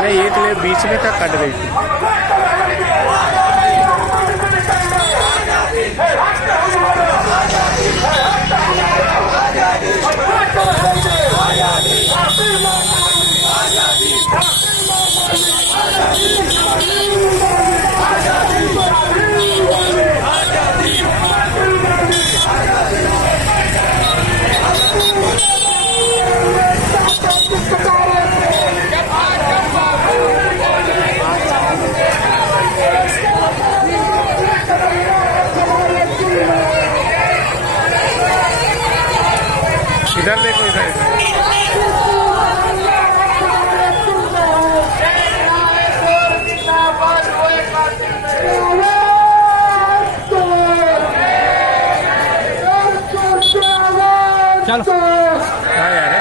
नहीं, एक ले बीच में तक कट गई थी। इधर देखो, इधर चलो। हाँ यार,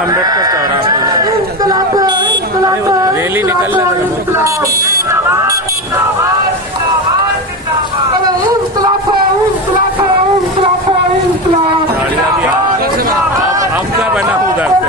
अम्बेडकर चौराहा रैली निकल रहा है। अब क्या बना उधर पे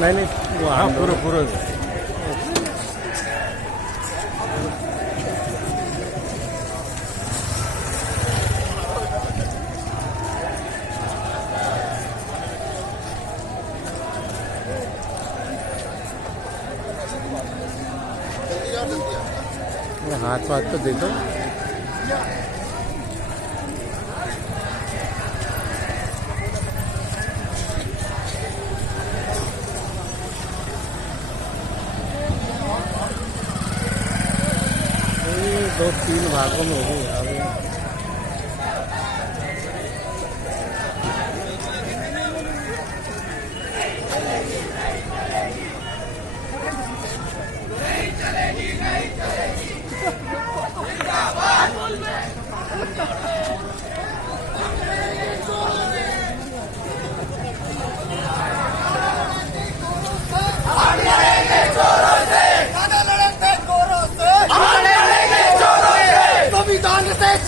नहीं वहाँ पूरा हाथ तो देखो। दो तीन भागों में हो गई।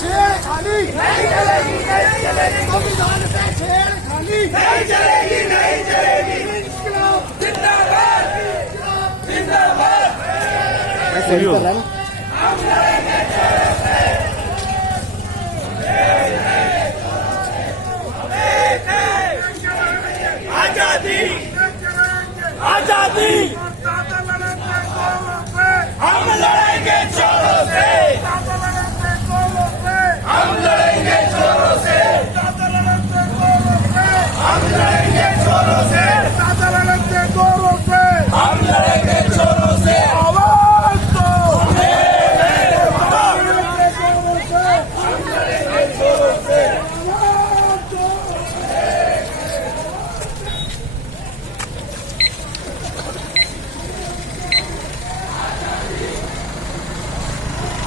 छेड़खानी नहीं चलेगी, नहीं चलेगी। संविधान से छेड़खानी नहीं चलेगी, नहीं चलेगी। इंकलाब जिंदाबाद, जिंदाबाद। हम लड़ेंगे